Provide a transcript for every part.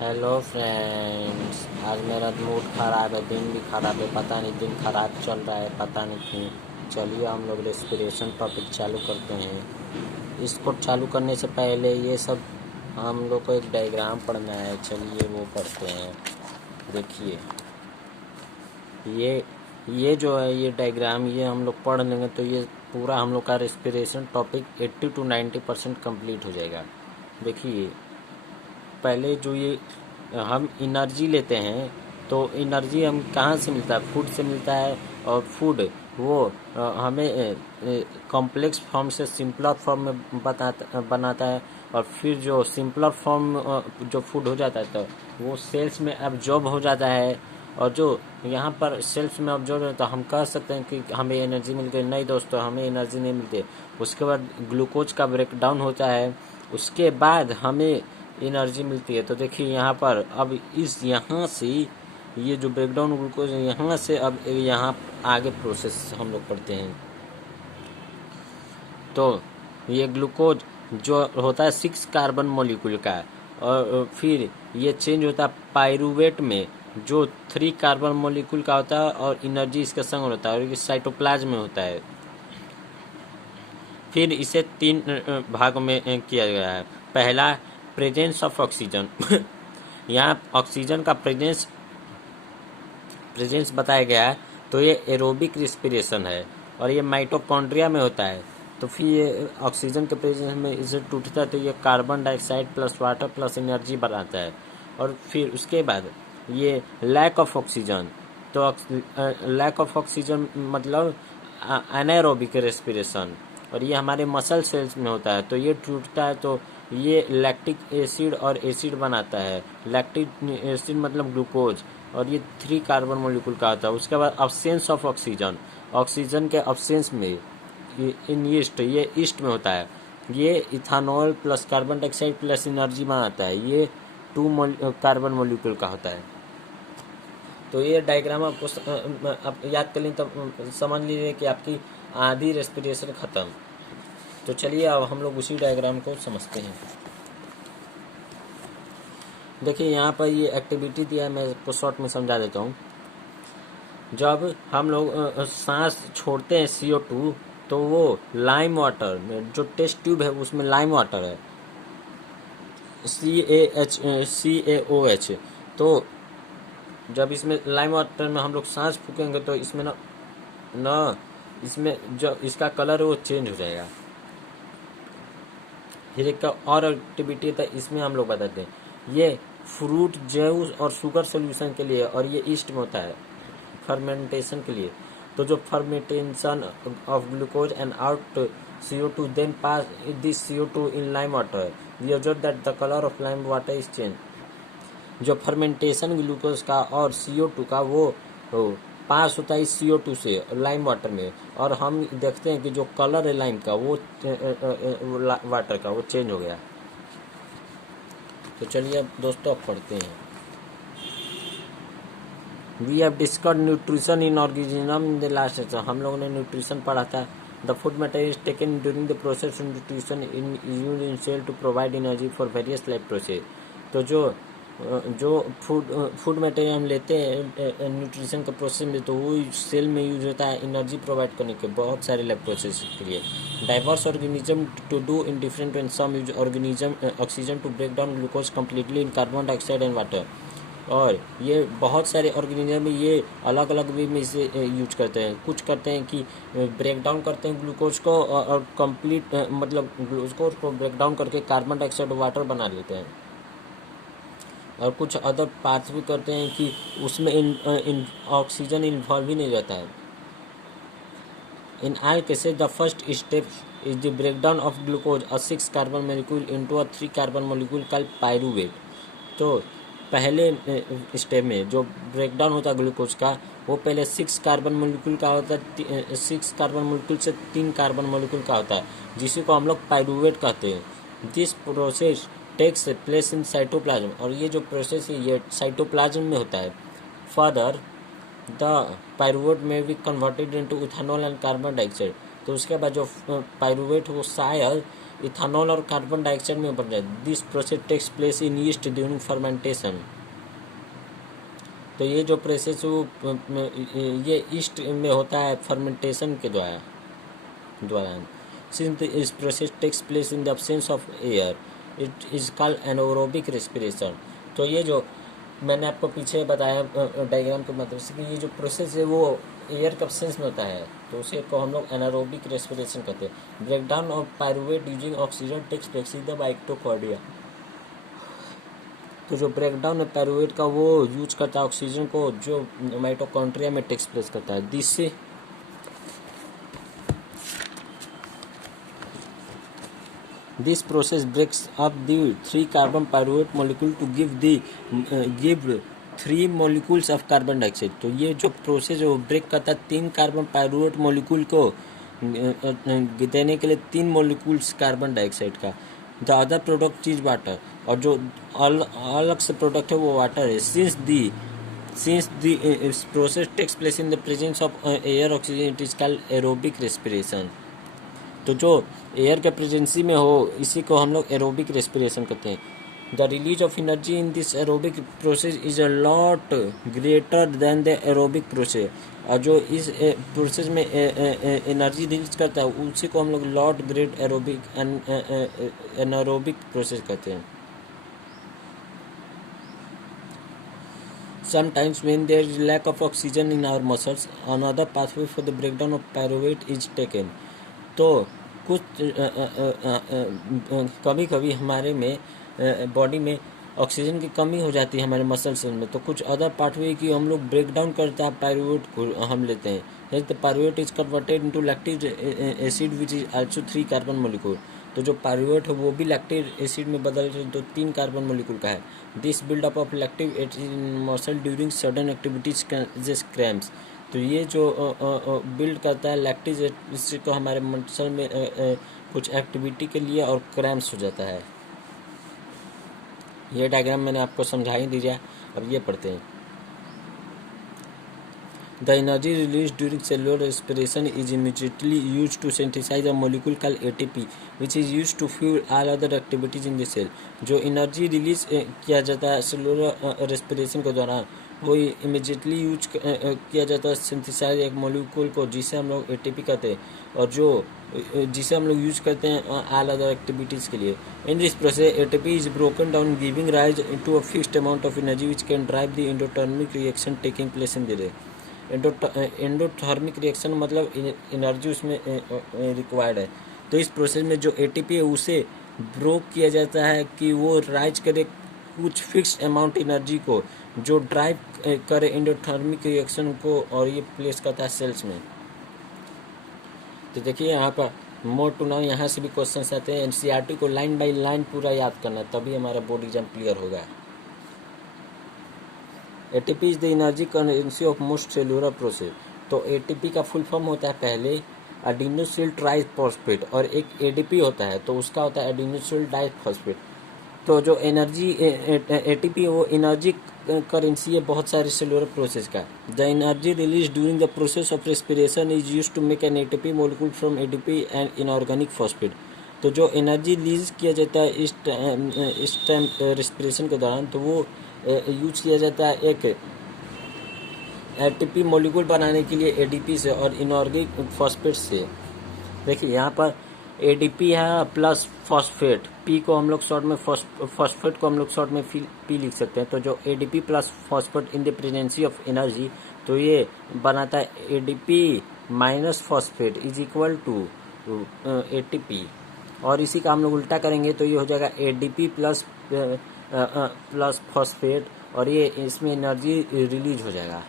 Hello friends. आज मेरा mood ख़राब है, दिन भी ख़राब है, पता नहीं दिन ख़राब चल रहा है, पता नहीं क्यों। चलिए हम लोग रेस्पिरेशन टॉपिक चालू करते हैं। इसको चालू करने से पहले ये सब हम लोग को एक डायग्राम पढ़ना है। चलिए वो पढ़ते हैं। देखिए ये जो है ये डायग्राम ये हम लोग पढ़ लेंगे तो ये पूरा हम लोग का रेस्पिरेशन टॉपिक 80 to 90% कंप्लीट हो जाएगा। देखिए पहले जो ये हम एनर्जी लेते हैं तो एनर्जी हम कहाँ से मिलता है? फूड से मिलता है। और फूड वो हमें कॉम्प्लेक्स फॉर्म से सिंपलर फॉर्म में बनाता है। और फिर जो सिंपलर फॉर्म जो फूड हो जाता है तो वो सेल्स में एब्जॉर्ब हो जाता है। और जो यहाँ पर सेल्स में एब्जॉर्ब होता है तो हम कह सकते हैं कि हमें एनर्जी मिल गई। नहीं दोस्तों, हमें एनर्जी नहीं मिलती। उसके बाद ग्लूकोज का ब्रेकडाउन होता है, उसके बाद हमें एनर्जी मिलती है। तो देखिए यहाँ पर अब इस यहाँ से ये जो ब्रेकडाउन ग्लूकोज है यहाँ से अब यहाँ आगे प्रोसेस हम लोग करते हैं। तो ये ग्लूकोज जो होता है 6 कार्बन मॉलिक्यूल का, और फिर ये चेंज होता है पाइरूवेट में जो 3 कार्बन मॉलिक्यूल का होता है और एनर्जी इसका संग होता है और ये साइटोप्लाज्म में होता है। फिर इसे 3 भागों में किया गया है। पहला, प्रेजेंस ऑफ ऑक्सीजन यहाँ ऑक्सीजन का प्रेजेंस बताया गया है। तो ये एरोबिक रिस्पिरेशन है और ये माइटोकॉन्ड्रिया में होता है। तो फिर ये ऑक्सीजन के प्रेजेंस में इसे टूटता है तो ये carbon dioxide plus water plus energy बनाता है। और फिर उसके बाद ये लैक ऑफ ऑक्सीजन, तो लैक ऑफ ऑक्सीजन मतलब एनाएरोबिक रेस्पिरेशन, और ये हमारे मसल सेल्स में होता है। तो ये टूटता है तो ये लैक्टिक एसिड और एसिड बनाता है। लैक्टिक एसिड मतलब ग्लूकोज, और ये 3 कार्बन मॉलिक्यूल का होता है। उसके बाद अब्सेंस ऑफ ऑक्सीजन, ऑक्सीजन के अब्सेंस में इन ईस्ट, ये ईस्ट में होता है। ये ethanol plus carbon dioxide plus energy बनाता है। ये 2 कार्बन मॉलिक्यूल का होता है। तो ये डायग्राम आपको आप याद कर लें तो समझ लीजिए कि आपकी आधी रेस्पिरेशन खत्म। तो चलिए अब हम लोग उसी डायग्राम को समझते हैं। देखिए यहाँ पर ये एक्टिविटी दिया है, मैं आपको शॉर्ट में समझा देता हूँ। जब हम लोग सांस छोड़ते हैं CO2 तो वो लाइम वाटर में जो टेस्ट ट्यूब है उसमें लाइम वाटर है CaOH। तो जब इसमें लाइम वाटर में हम लोग सांस फूकेंगे तो इसमें ना इसमें जो इसका कलर है वो चेंज हो जाएगा। फिर एक और एक्टिविटी था, इसमें हम लोग बताते हैं ये फ्रूट जूस और शुगर सोल्यूशन के लिए, और ये ईस्ट में होता है फर्मेंटेशन के लिए। तो जो fermentation of glucose and out CO2 then pass this CO2 in lime water, we observe that the colour of lime water is change. जो फर्मेंटेशन ग्लूकोज का और CO2 का वो पास होता है CO2 से लाइम वाटर में, और हम देखते हैं कि जो कलर है लाइम का वो वाटर का वो चेंज हो गया। तो चलिए अब दोस्तों अब पढ़ते हैं। We have discussed nutrition in organism in the last lecture. हम लोगों ने न्यूट्रिशन पढ़ा था। The food matter is taken during the process of nutrition in used in cell to provide energy for various life process. तो जो food material हम लेते हैं न्यूट्रिशन के प्रोसेस में तो वो सेल में यूज होता है एनर्जी प्रोवाइड करने के बहुत सारे लाइफ प्रोसेस के लिए। Diverse organism to do in different way, some use organism oxygen to break down glucose completely in carbon dioxide and water. और ये बहुत सारे ऑर्गेनिज्म में ये अलग अलग वे में इसे यूज करते हैं। कुछ करते हैं कि ब्रेक डाउन करते हैं ग्लूकोज को और कंप्लीट मतलब ग्लूकोज को ब्रेक डाउन करके कार्बन डाइऑक्साइड वाटर बना लेते हैं। और कुछ अदर पार्ट्स भी करते हैं कि उसमें इन ऑक्सीजन इन्वॉल्व ही नहीं रहता है। In all cases the first step is the breakdown of glucose a 6 carbon molecule into a 3 carbon molecule called pyruvate. तो पहले स्टेप में जो ब्रेकडाउन होता है ग्लूकोज का वो पहले 6 कार्बन मॉलिक्यूल का होता है। 6 कार्बन मॉलिक्यूल से 3 कार्बन मॉलिक्यूल का होता है जिसी को हम लोग पाइरूवेट कहते हैं। This process takes place in cytoplasm, और ये जो प्रोसेस है ये साइटोप्लाज्म में होता है। फर्दर द पाइरूवेट में be converted into ethanol and carbon dioxide. तो उसके बाद जो पाइरूवेट वो शायद इथानॉल और कार्बन डाइऑक्साइड में बन जाए। This process takes place in yeast during fermentation. तो ये जो प्रोसेस वो ये ईस्ट में होता है फर्मेंटेशन के द्वारा। Since this process takes place in the absence of air it is called anaerobic respiration. तो ये जो मैंने आपको पीछे बताया डायग्राम के माध्यम से कि ये जो प्रोसेस है वो एयर के एब्सेंस में होता है, तो उसे को हम लोग एनारोबिक रेस्पिरेशन कहते हैं। Breakdown of pyruvate using oxygen takes place in the mitochondria. तो जो ब्रेकडाउन है पायरुवेट का वो यूज करता है ऑक्सीजन को, जो माइटोकॉन्ड्रिया में टेक्स प्लेस करता है। This process breaks up the 3 carbon pyruvate molecule to give 3 molecules of carbon dioxide। तो ये जो प्रोसेस है वो ब्रेक करता है 3 कार्बन पायरुवेट मोलिक्यूल को देने के लिए 3 मोलिक्यूल्स कार्बन डाइऑक्साइड का। The other product is water, और जो अलग से प्रोडक्ट है वो वाटर है। Since the process takes place in the presence of air oxygen, it is called aerobic respiration। तो जो एयर के प्रेजेंसी में हो इसी को हम लोग एरोबिक रेस्पिरेशन कहते हैं। The release of energy in this aerobic process is a lot greater than the aerobic process. और जो इस प्रोसेस में एनर्जी रिलीज करता है उसी को हम लोग लॉट ग्रेट एनारोबिक प्रोसेस कहते हैं। Sometimes when there is lack of oxygen in our muscles, another pathway for the breakdown of pyruvate is taken। तो कुछ कभी कभी हमारे में बॉडी में ऑक्सीजन की कमी हो जाती है हमारे मसल्स में, तो कुछ अदर पाथवे की हम लोग ब्रेक डाउन करता है पायरुवेट को हम लेते हैं। जैसे pyruvate is converted into lactic acid which is also 3 carbon molecule. तो जो पायरुवेट है वो भी लैक्टिक एसिड में बदल तो 3 कार्बन मोलिक्यूल का है। This buildup of lactic acid in muscle during sudden activities जैसे क्रैम्प्स। तो ये जो बिल्ड करता है लैक्टिक एसिड को हमारे मसल में कुछ एक्टिविटी के लिए और क्रैम्प्स हो जाता है। ये डायग्राम मैंने आपको समझा ही दिया, अब ये पढ़ते हैं। The energy released during cellular respiration is immediately used to synthesize a molecule called ATP, which is used to fuel all other activities in the cell। जो एनर्जी रिलीज किया जाता है सेलुलर रेस्पिरेशन के दौरान वो इमीडिएटली यूज किया जाता है सिंथेसाइज एक मोलिक्यूल को, जिसे हम लोग ATP कहते हैं, और जो जिसे हम लोग यूज करते हैं ऑल अदर एक्टिविटीज़ के लिए। In this process ATP is broken down giving rise to a fixed amount of energy which can drive the endothermic reaction taking place in the. Endothermic reaction मतलब energy उसमें required है। तो इस process में जो ATP है उसे broke किया जाता है कि वो राइज करे कुछ फिक्स्ड अमाउंट एनर्जी को, जो ड्राइव करे एंडोथर्मिक रिएक्शन को, और ये प्लेस करता है सेल्स में। तो देखिए यहाँ पर मोर टू नाउ यहाँ से भी क्वेश्चन आते हैं। NCERT को लाइन बाय लाइन पूरा याद करना, तभी हमारा बोर्ड एग्जाम क्लियर होगा। ATP is the energy currency of most cellular process. तो ATP का फुल फॉर्म होता है पहले एडिनोसिल ट्राइफॉस्फेट, और एक ADP होता है तो उसका होता है एडिनोसिल डाइफॉस्फेट। तो जो एनर्जी ATP वो एनर्जी करेंसी है बहुत सारे सेलुलर प्रोसेस का। The energy release during the process of respiration is used to make an ATP molecule from ADP and inorganic phosphate. तो जो एनर्जी रिलीज किया जाता है इस टाइम रेस्पिरेशन के दौरान, तो वो यूज किया जाता है एक ATP मोलिक्यूल बनाने के लिए ADP से और इनऑर्गेनिक फॉस्फेट से। देखिए यहाँ पर ADP है प्लस फॉस्फेट, P को हम लोग शॉर्ट में फॉस्फेट को हम लोग शॉर्ट में P लिख सकते हैं। तो जो ADP plus phosphate in the presence of energy, तो ये बनाता है ADP minus phosphate is equal to ATP, और इसी का हम लोग उल्टा करेंगे तो ये हो जाएगा ADP प्लस फॉस्फेट, और ये इसमें एनर्जी रिलीज हो जाएगा।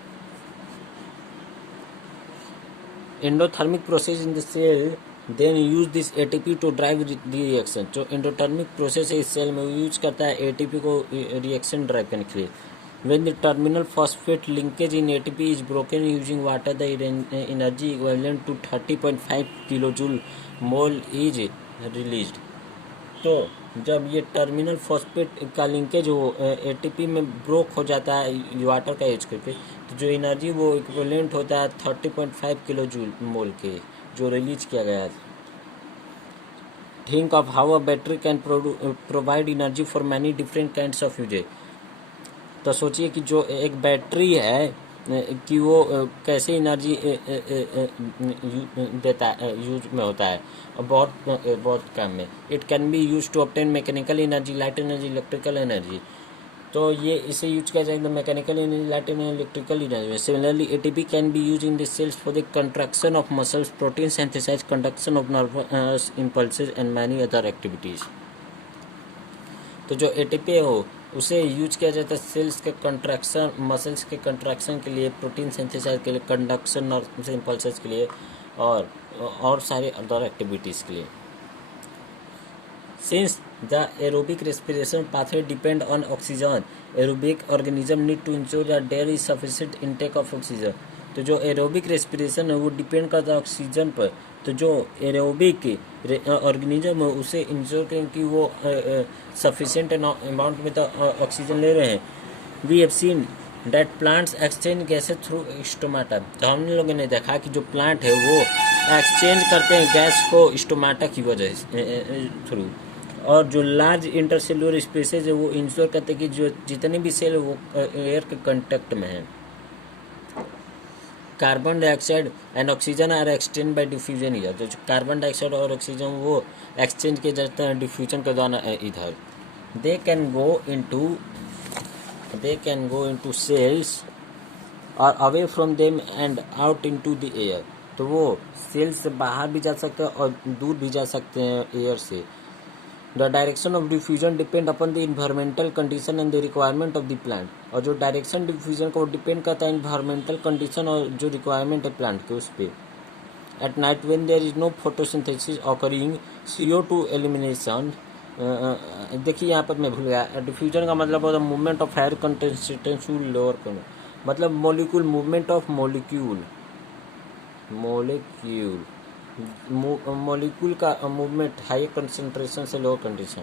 Endothermic process in the cell then use this ATP to drive reaction. जो एंडोथर्मिक प्रोसेस है इस सेल में यूज करता है ATP को रिएक्शन ड्राइव करने के लिए। When the terminal phosphate linkage in ATP is broken using water, the energy equivalent to 30.5 kilojoule mole is released। तो जब ये टर्मिनल फॉस्फेट का लिंकेज वो ATP में ब्रोक हो जाता है वाटर का यूज करके, तो जो एनर्जी वो इक्विवेलेंट होता है 30.5 किलो जूल मोल के, जो रिलीज किया गया है। Think of how a battery can provide energy for many different kinds of usages. तो सोचिए कि जो एक बैटरी है कि वो कैसे एनर्जी देता है, यूज में होता है, और बहुत काम में। It can be use to obtain mechanical energy, light energy, electrical energy. तो ये इसे यूज किया जाएगा mechanical energy, light energy, electrical energy. Similarly ATP can be use in the cells for the contraction of muscles, protein synthesize, conduction of nervous impulses and many other activities. तो जो ATP हो उसे use किया जाता है sales के contraction, muscles के contraction के लिए, प्रोटीन सिंथेसाइज के लिए, कंडक्शन नर्वस इम्पल्सेस के लिए, और सारे अदर एक्टिविटीज़ के लिए। Since the aerobic respiration pathway depend on oxygen, aerobic organism need to ensure that there is sufficient intake of oxygen. तो जो एरोबिक रेस्पिरेशन है वो डिपेंड करता है ऑक्सीजन पर। तो जो एरोबिक ऑर्गेनिज्म है उसे इंश्योर करें कि वो सफिशिएंट अमाउंट में तो ऑक्सीजन ले रहे हैं। We have seen that plants exchange gases through stomata. तो हम लोगों ने देखा कि जो प्लांट है वो एक्सचेंज करते हैं गैस को स्टोमाटा की वजह थ्रू। और जो लार्ज इंटरसेल्युलर स्पेसेज है वो इंश्योर करते हैं कि जो जितने भी सेल वो एयर के कांटेक्ट में है। Carbon dioxide and oxygen are exchange by diffusion इधर। तो जो कार्बन डाइऑक्साइड और ऑक्सीजन वो एक्सचेंज किए जाते हैं डिफ्यूजन के द्वारा इधर। They can go into cells और away from them and out into the air. तो वो सेल से बाहर भी जा सकते हैं और दूर भी जा सकते हैं एयर से। The direction of diffusion depend upon the environmental condition and the requirement of the plant. और जो डायरेक्शन डिफ्यूजन को डिपेंड करता है इन्वायरमेंटल कंडीशन और जो रिक्वायरमेंट है प्लांट के उस पर। At night when there is no photosynthesis occurring, CO2 elimination. देखिए यहाँ पर मैं भूल गया, डिफ्यूजन का मतलब होता है movement of higher concentration lower करना, मतलब मॉलिक्यूल मूवमेंट ऑफ मॉलिक्यूल का मूवमेंट हाई कंसंट्रेशन से लोअर कंडीशन।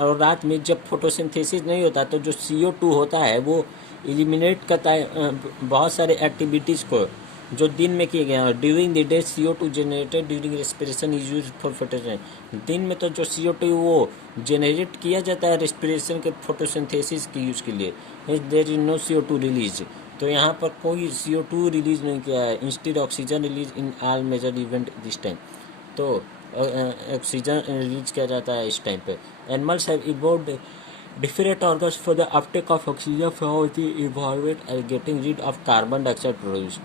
और रात में जब फोटोसिंथेसिस नहीं होता तो जो CO2 होता है वो एलिमिनेट करता है बहुत सारे एक्टिविटीज़ को जो दिन में किए गए हैं। During the day CO2 generated during respiration is use for photosynthesis. दिन में तो जो CO2 वो जनरेट किया जाता है रेस्पिरेशन के फोटोसिंथेसिस के यूज के लिए। There is no CO2 release. तो यहाँ पर कोई CO2 रिलीज नहीं किया है। Instead oxygen release in all major event this time. तो ऑक्सीजन रिलीज किया जाता है इस टाइम पे। Animals have evolved different organs for the uptake of oxygen from the environment and getting rid of carbon dioxide produced।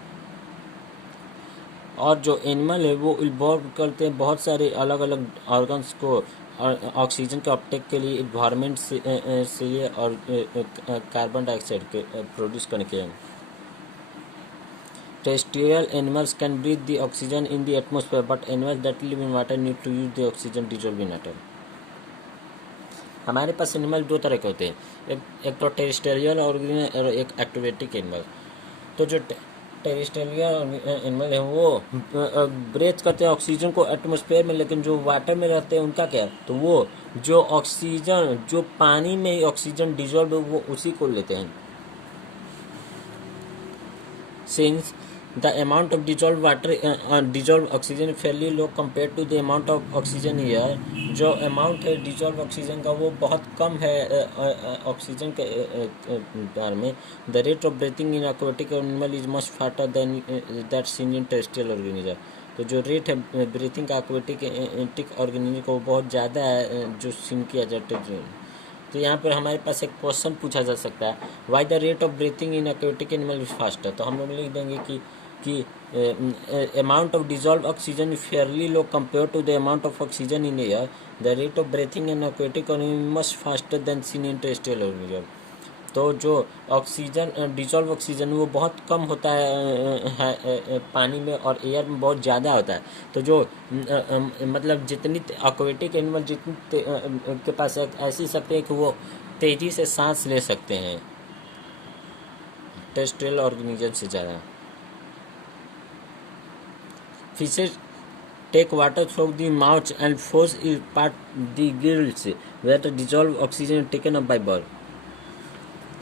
और जो animal है वो इवॉल्व करते हैं बहुत सारे अलग अलग ऑर्गन्स को ऑक्सीजन के अपटेक के लिए इन्वायरमेंट से और कार्बन डाइऑक्साइड के प्रोड्यूस करने के लिए। Terrestrial animals can breathe the oxygen in the atmosphere but animals that live in water need to use the oxygen dissolve in water. हमारे पास एनिमल दो तरह के होते हैं, एक तो टेरेस्ट्रियल और एक एक्वेटिक एनिमल। तो जो टेरेस्ट्रियल एनिमल है वो ब्रेथ करते हैं ऑक्सीजन को एटमॉस्फेयर में, लेकिन जो वाटर में रहते हैं उनका क्या, तो वो जो ऑक्सीजन जो पानी में ऑक्सीजन डिजॉल्व वो उसी को लेते हैं। Since the amount of dissolved water dissolved oxygen fairly low compared to the amount of oxygen here। जो अमाउंट है डिजॉल्व ऑक्सीजन का वो बहुत कम है ऑक्सीजन के दर में। The rate of breathing in aquatic animal is much faster than that seen in terrestrial organism. तो जो रेट है ब्रीथिंग का एक्वेटिक ऑर्गेनिज्म को बहुत ज़्यादा है जो सीन किया जाता है। तो यहाँ पर हमारे पास एक क्वेश्चन पूछा जा सकता है, why the rate of breathing in aquatic animal is faster. तो हम लोग लिख देंगे कि amount of dissolved oxygen is fairly low compared to the amount of oxygen in air। The rate of breathing in aquatic organism is much faster than seen in terrestrial organism। तो जो oxygen dissolve oxygen वो बहुत कम होता है पानी में और air में बहुत ज़्यादा होता है। तो जो मतलब जितनी एक्वेटिक एनिमल जितनी के पास ऐसी शक्ति है कि वो तेज़ी से सांस ले सकते हैं टेरेस्ट्रियल ऑर्गेनिज्म से ज़्यादा। Fishes take water through the mouth and force it part the gills where the dissolved oxygen is taken up by bird।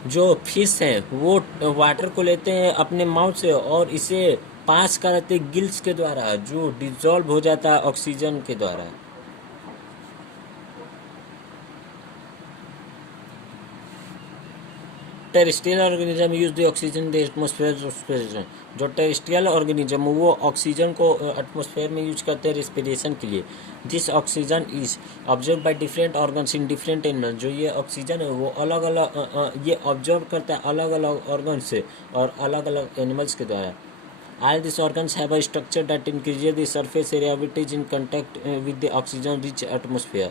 जो फिश हैं वो वाटर को लेते हैं अपने माउथ से और इसे पास करते गिल्स के द्वारा, जो डिजॉल्व हो जाता है ऑक्सीजन के द्वारा। Terrestrial organism use the oxygen in the atmosphere. जो टेरेस्ट्रियल ऑर्गेनिज्म वो ऑक्सीजन को एटमॉस्फेयर में यूज करते हैं रेस्पिरेशन के लिए। This oxygen is observe by different organs in different animal. जो ये ऑक्सीजन है वो अलग अलग ये ऑब्जर्व करता है अलग अलग ऑर्गन से और अलग अलग एनिमल्स के द्वारा। All these organs have a structure that increases the surface area of it is in contact with the oxygen rich atmosphere।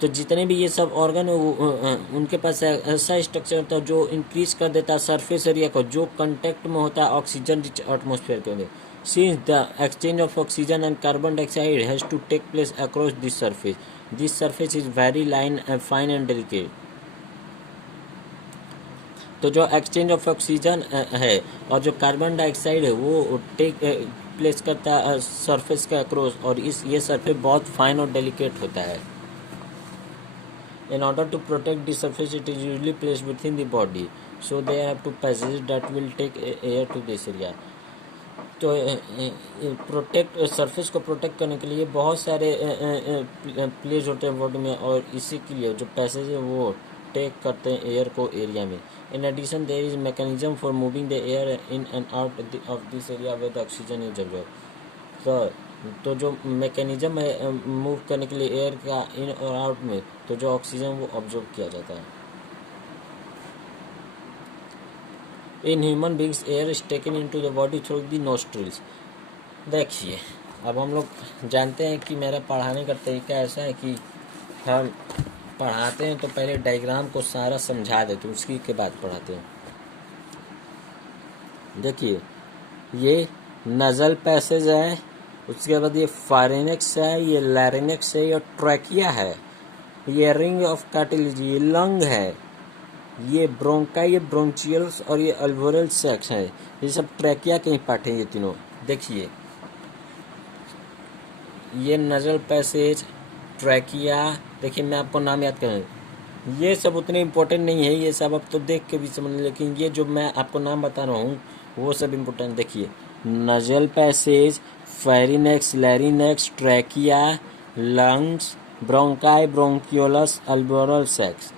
तो जितने भी ये सब ऑर्गन है वो उनके पास ऐसा स्ट्रक्चर होता है जो इंक्रीज कर देता है सरफेस एरिया को, जो कांटेक्ट में होता है ऑक्सीजन रिच एटमॉस्फेयर के अंदर। Since the exchange of oxygen and carbon dioxide has to take place across this surface is very line fine and delicate. तो जो एक्सचेंज ऑफ ऑक्सीजन है और जो कार्बन डाइऑक्साइड है वो टेक प्लेस करता है सरफेस के अक्रॉस, और ये सरफेस बहुत फाइन और डेलिकेट होता है। In order to protect the surface, it is usually placed within the body, so they have two passages that will take air to this area। तो प्रोटेक्ट सरफेस को protect करने के लिए बहुत सारे प्लेस होते हैं बॉडी में, और इसी के लिए जो पैसेज है वो टेक करते हैं एयर को एरिया में। In addition there is mechanism for moving the air in and out of this area where the oxygen is observe. तो जो मैकेनिज्म है मूव करने के लिए एयर का इन और आउट में, तो जो ऑक्सीजन वो ऑब्जर्व किया जाता है। In human beings air is taken into the body through the nostrils. देखिए अब हम लोग जानते हैं कि मेरा पढ़ाने का तरीका ऐसा है कि हम पढ़ाते हैं तो पहले डायग्राम को सारा समझा देते हैं, उसकी के बाद पढ़ाते हैं। देखिए ये नजल पैसेज है, उसके बाद ये फारेनेक्स है, ये लैरिनेक्स है, ये ट्रैकिया है, ये रिंग ऑफ कार्टिलेज, ये लंग है, ये ब्रोंका, ये ब्रोंचियल्स और ये अल्वोरल सेक्स है। ये सब ट्रैकिया के ही पार्ट हैं ये तीनों। देखिए ये नजल पैसेज, ट्रैकिया, देखिए मैं आपको नाम याद करूँ, ये सब उतने इम्पोर्टेंट नहीं है, ये सब अब तो देख के भी समझ, लेकिन ये जो मैं आपको नाम बता रहा हूँ वो सब इम्पोर्टेंट। देखिए nasal passage, pharynx, larynx, trachea, lungs, bronchi, bronchioles, alveolar sacs,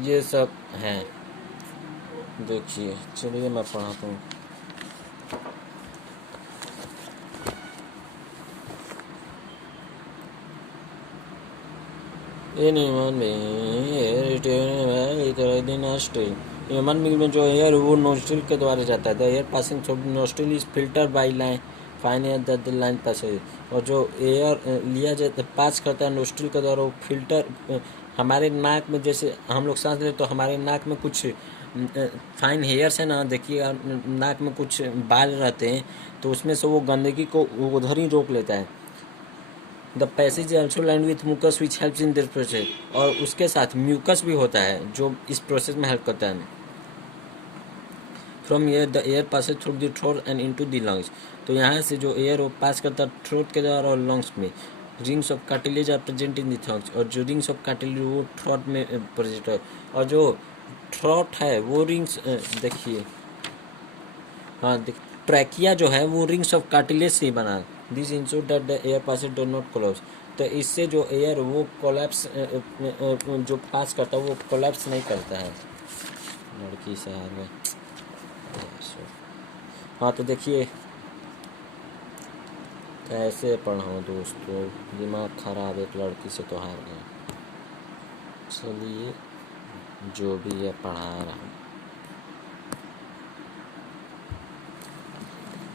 ये सब हैं। देखिए चलिए मैं पढ़ाता हूँ। ह्यूमन बींग में जो एयर वो नोस्ट्रिल के द्वारा जाता है। The air passing through nostril is filter by line fine air the line passage. और जो एयर लिया जाता पास करता है नोस्ट्रिल के द्वारा, वो फिल्टर हमारे नाक में, जैसे हम लोग सांस लेते तो हमारे नाक में कुछ फाइन हेयर्स है ना, देखिए नाक में कुछ बाल रहते हैं, तो उसमें से वो गंदगी को उधर ही रोक लेता है। The passage also line with mucus which helps in this process. और उसके साथ म्यूकस भी होता है जो इस प्रोसेस में हेल्प करता है। From air the air Passage through the throat and into the lungs. तो यहाँ से जो एयर वो पास करता है थ्रोट के द्वारा और लंग्स में। Rings of cartilage are present in the throat. और जो रिंग्स ऑफ कार्टिलेज वो थ्रोट में प्रेजेंट है, और जो थ्रोट है वो रिंग्स देखिए, हाँ ट्रैकिया जो है वो रिंग्स ऑफ कार्टिलेज से ही बना। This ensure that the air passage do not collapse. तो इससे जो एयर वो कोलैप्स जो पास करता है वो कोलैप्स नहीं करता है। लड़की से हार गए। हाँ तो देखिए कैसे पढ़ाऊँ दोस्तों, दिमाग खराब, एक लड़की से तो हार गए। चलिए जो भी है पढ़ा रहा हूँ।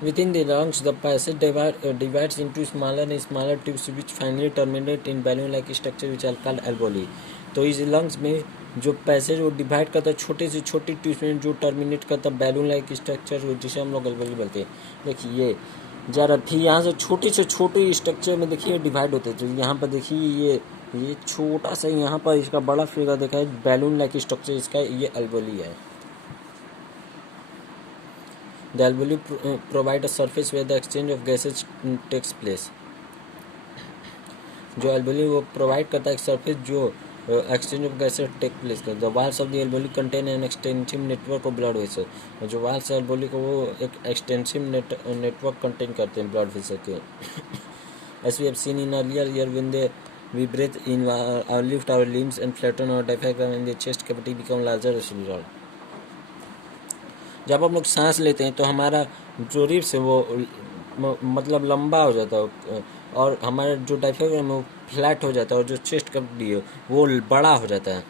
Within the lungs, the passage divides into smaller and smaller tubes which finally terminate in balloon-like structure which are called alveoli। तो इस लंग्स में जो पैसेज वो डिवाइड करता है छोटे से छोटे ट्यूब्स में, जो टर्मिनेट करता है बैलून लाइक स्ट्रक्चर, जिसे हम लोग alveoli बोलते हैं। देखिए ये जरा फिर यहाँ से छोटे स्ट्रक्चर में देखिए डिवाइड होते हैं। तो यहाँ पर देखिए ये छोटा सा, यहाँ पर इसका बड़ा फिगर देखा है, बैलून लाइक स्ट्रक्चर इसका, ये alveoli है। The alveoli provide a surface where the exchange of gases takes place। जो alveoli वो प्रोवाइड करता है एक सरफेस जो exchange of gases take place कर the walls of the alveoli contain an extensive network of blood vessels. और जो walls है alveoli को वो एक extensive network contain करते हैं blood vessel के. As we have seen in earlier year when we breathe in our lift our limbs and flatten our diaphragm and the chest cavity become larger as a result. जब हम लोग सांस लेते हैं तो हमारा जो रिब्स है वो मतलब लंबा हो जाता है और हमारा जो डायफ्राम है वो फ्लैट हो जाता है और जो चेस्ट कैविटी है वो बड़ा हो जाता है.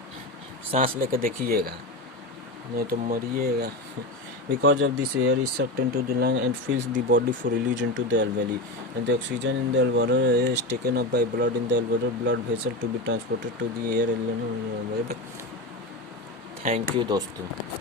सांस लेकर देखिएगा नहीं तो मरिएगा. Because of this, air is sucked into the lung and fills the body for release into the alveoli, and the oxygen in the alveoli is taken up by blood in the alveolar blood vessel to be transported to the air. Thank you दोस्तों.